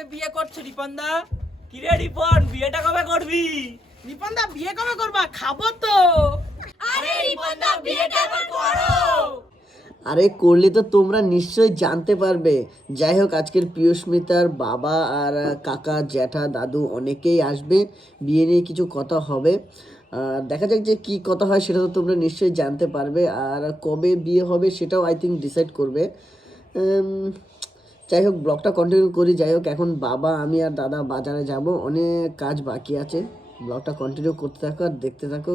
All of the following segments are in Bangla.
কবে বিয়ে করছ রিপনদা? কিরে রিপন বিয়েটা কবে করবি? রিপনদা বিয়ে কবে করবা? খাব তো। আরে রিপনদা বিয়েটা এবার করো। আরে করলে তো তোমরা নিশ্চয়ই জানতে পারবে। যাই হোক আজকের পিয়স্মিতার বাবা আর কাকা জ্যাঠা দাদু অনেকেই আসবে। বিয়ে নিয়ে কিছু কথা হবে। আর দেখা যাক যে কি কথা হয় সেটা তো তোমরা নিশ্চয়ই জানতে পারবে। আর কবে বিয়ে হবে সেটাও আই থিঙ্ক ডিসাইড করবে। যাই হোক, ব্লগটা কন্টিনিউ করি। যাই হোক, এখন বাবা, আমি আর দাদা বাজারে যাব। অনেক কাজ বাকি আছে। ব্লগটা কন্টিনিউ করতে থাকো আর দেখতে থাকো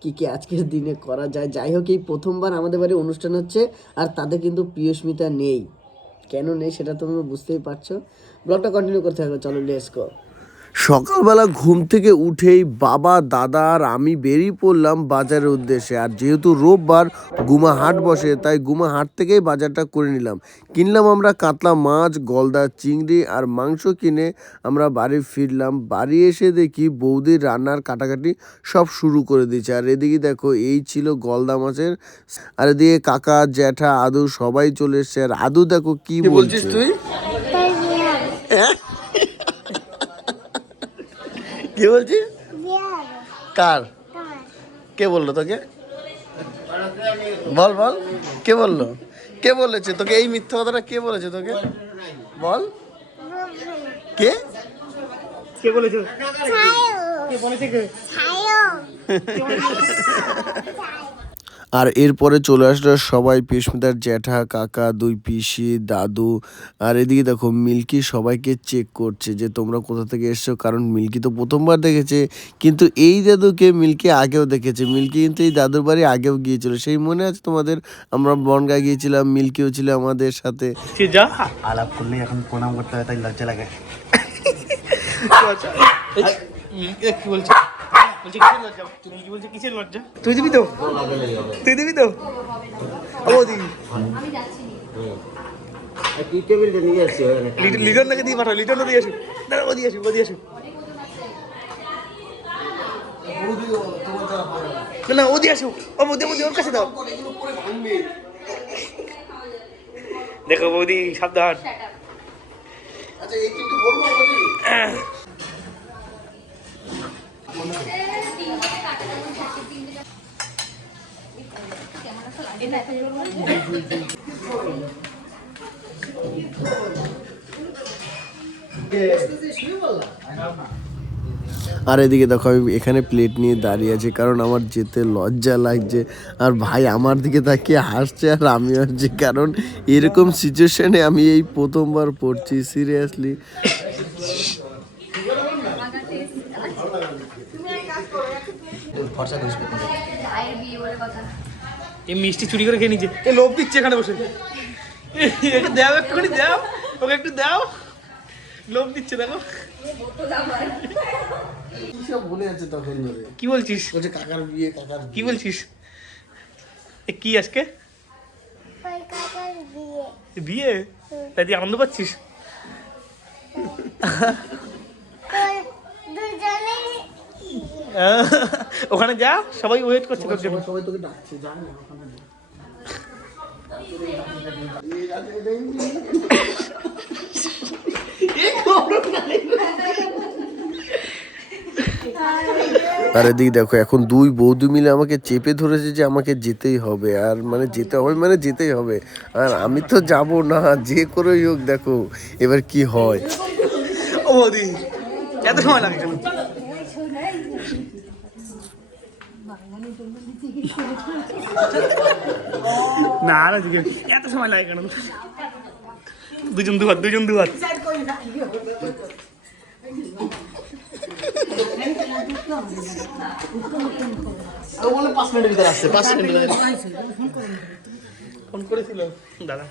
কী কী আজকের দিনে করা যায়। যাই হোক, এই প্রথমবার আমাদের বাড়ি অনুষ্ঠান হচ্ছে আর তাতে কিন্তু প্রিয়স্মিতা নেই। কেন নেই সেটা তোমরা বুঝতেই পারছ। ব্লগটা কন্টিনিউ করতে থাকো। চলো লেটস গো সকালবেলা ঘুম থেকে উঠেই বাবা দাদা আর আমি বেরিয়ে পড়লাম বাজারের উদ্দেশ্যে। আর যেহেতু রোববার গুমা হাট বসে তাই গুমা হাট থেকেই বাজারটা করে নিলাম। কিনলাম আমরা কাতলা মাছ গলদা চিংড়ি আর মাংস কিনে আমরা বাড়ি ফিরলাম। বাড়ি এসে দেখি বৌদির রান্নার কাটাকাটি সব শুরু করে দিয়েছে। আর এদিকে দেখো এই ছিল গলদা মাছের আর এদিকে কাকা জ্যাঠা আদু সবাই চলে এসছে। আর আদু দেখো কি বলছিস তুই? কি বলছি কার? কে বলল তোকে? বল বল। কে বলল? কে বলেছে তোকে? এই মিথ্যা কথাটা কে বলেছে তোকে? বল। কে? কে বলেছে? কে বলেছে কে? আর এরপরে চলে আসলো সবাই পিসমিতার জ্যাঠা কাকা দুই পিসি দাদু। আর এদিকে দেখো মিল্কি সবাইকে চেক করছে যে তোমরা কোথা থেকে এসছো কারণ মিল্কি তো প্রথমবার দেখেছে। কিন্তু এই দাদুকে মিল্কি আগেও দেখেছে। মিল্কি কিন্তু এই দাদুর বাড়ি আগেও গিয়েছিল। সেই মনে আছে তোমাদের? আমরা বনগা গিয়েছিলাম মিল্কিও ছিল আমাদের সাথে। যা? আলাপ করলে এখন প্রণাম করতে হয় তাই লজ্জা লাগে। কি বলছিস বলছি? তুই দিবি তো? তুই দিবি তো? ও দিবি লিটন নাকি দিয়ে পাঠাও লিটন দিয়ে আসুক। দাঁড়া ও দিয়ে আসুক ও দিয়ে আসুক। না না ও দিয়ে আসুক। ও বৌদি ওর কাছে দাও। দেখো বৌদি সাবধান। আর এদিকে দেখো, আমি এখানে প্লেট নিয়ে দাঁড়িয়ে আছি, কারণ আমার যেতে লজ্জা লাগছে, আর ভাই আমার দিকে তাকিয়ে হাসছে, আর আমি হাসছি কারণ এরকম সিচুয়েশনে আমি এই প্রথমবার পড়ছি সিরিয়াসলি এই মিষ্টি চুরি করে খেয়ে নিচ্ছে এ লোভ দিচ্ছে এখানে বসে। একটু দাও একটুখানি দাও ওকে একটু দাও। লোভ দিচ্ছে দেখো। সব বলে যাচ্ছে তখন কি বলছিস? বলছে কাকার বিয়ে কাকার কি বলছিস? এ কি আজকে? বিয়ে? তাই তুই আনন্দ পাচ্ছিস? আহ, ওখানে যা সবাই ওয়েট করছে তোর জন্য। সবাই তোকে ডাকছে জান না ওখানে যা। আর এদিকে দেখো এখন দুই বৌদি মিলে আমাকে চেপে ধরেছে যে আমাকে যেতেই হবে আর মানে যেতে হবে মানে যেতেই হবে। আর আমি তো যাব না যে করেই হোক দেখো এবার কি হয়। ও বৌদি এত সময় লাগে কেন? না না দিদি, এত সময় লাগে কেন দুজন দুহাত দুজন দুহাত পাঁচ মিনিটের ভিতরে আসছে পাঁচ মিনিটের ফোন করেছিল দাদা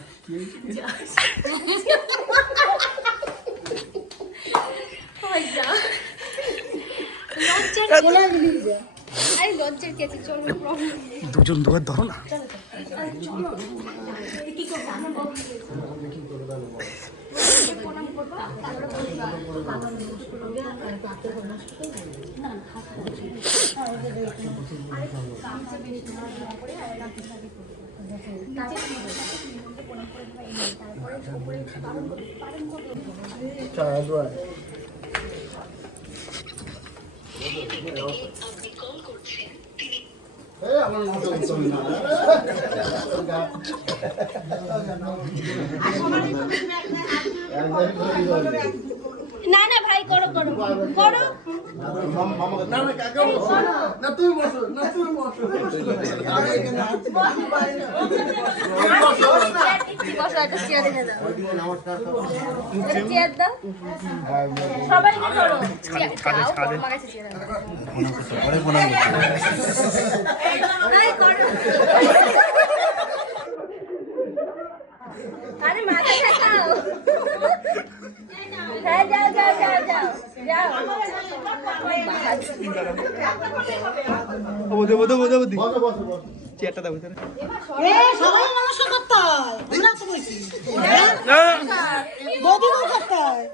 লজ্জার কি আছে চলো দুজন দুহাত ধরো না। না ভাই করো করো। করো। দাও। আরে মাথা ঠেকাও। বোধে বোধে বোধে বোধে চেয়ারটা দাও ভিতরে। সবাই নমস্কার করতে হয় আমরা তো বলছি বৌদিকেও করতে হয়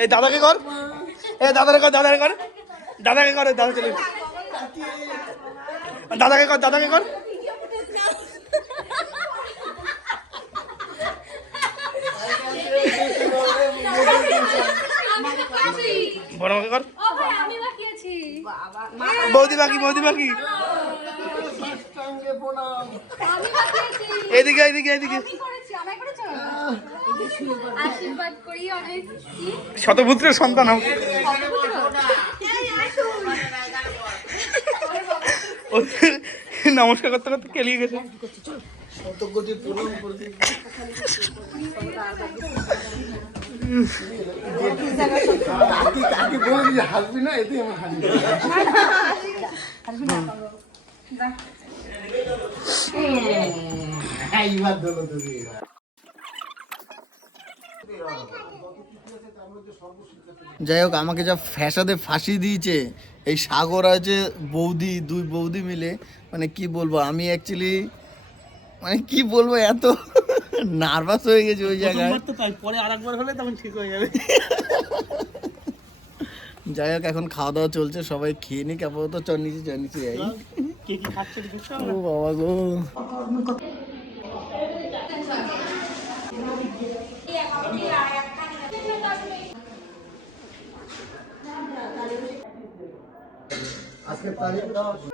এই দাদাকে কর। এই দাদাকে কর দাদাকে কর। দাদাকে কর দাদা চলে। দাদাকে কর দাদাকে কর। বড় মাকে কর। আমি বাকি বৌদি বাকি বৌদি বাকি। আমি বাকি আছি এদিকে এদিকে এদিকে। আমি করেছি আমায় করেছ? আশীর্বাদ যাই হোক, আমাকে যা ফ্যাসাদে ফাঁসি দিয়েছে, এই সাগর আছে বৌদি, দুই বৌদি মিলে মানে কি বলব, আমি অ্যাকচুয়ালি মানে কি বলব এত নার্ভাস হয়ে গেছে ওই জায়গায়। তো তাই পরে আরেকবার হলে তখন ঠিক হয়ে যাবে। যাই হোক এখন খাওয়া দাওয়া চলছে সবাই খেয়ে নিক আপাতত চল নিচে চল নিচে যাই। কে কি খাচ্ছে ও বাবা গো। ফোনটা দিচ্ছে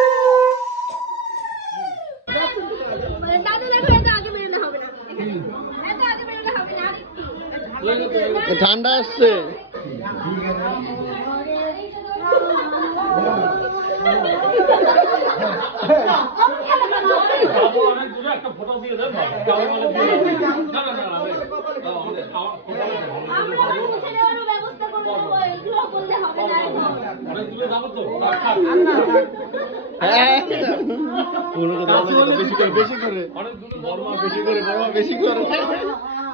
যাবে না, বেশি করে বেশি করে। বেশি করে বেশি করে।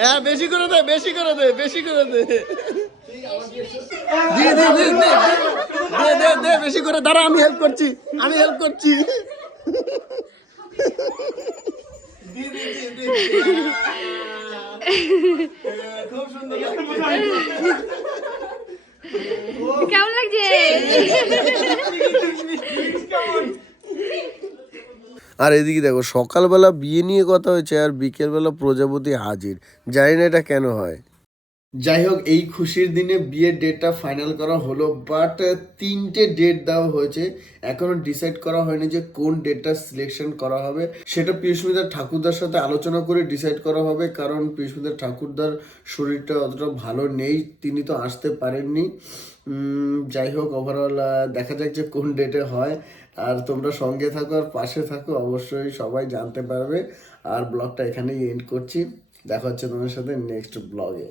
হ্যাঁ বেশি করে দে বেশি করে দে বেশি করে দে দে দে দে বেশি করে দাঁড়া আমি হেল্প করছি আমি হেল্প করছি কেমন লাগছে আর এদিকে দেখো, সকালবেলা বিয়ে নিয়ে কথা হয়েছে আর বিকেলবেলা প্রজাপতি হাজির। জানি না এটা কেন হয়। যাই হোক, এই খুশির দিনে বিয়ের ডেটটা ফাইনাল করা হলো বাট তিনটে ডেট দেওয়া হয়েছে। এখনও ডিসাইড করা হয়নি যে কোন ডেটটা সিলেকশন করা হবে। সেটা পিউষ্মিতার ঠাকুরদার সাথে আলোচনা করে ডিসাইড করা হবে, কারণ পিউষ্মিতার ঠাকুরদার শরীরটা অতটা ভালো নেই, তিনি তো আসতে পারেননি। যাই হোক ওভারঅল দেখা যাক যে কোন ডেটে হয়। আর তোমরা সঙ্গে থাকো আর পাশে থাকো, অবশ্যই সবাই জানতে পারবে। আর ব্লগটা এখানেই এন্ড করছি। দেখা হচ্ছে তোমার সাথে নেক্সট ব্লগে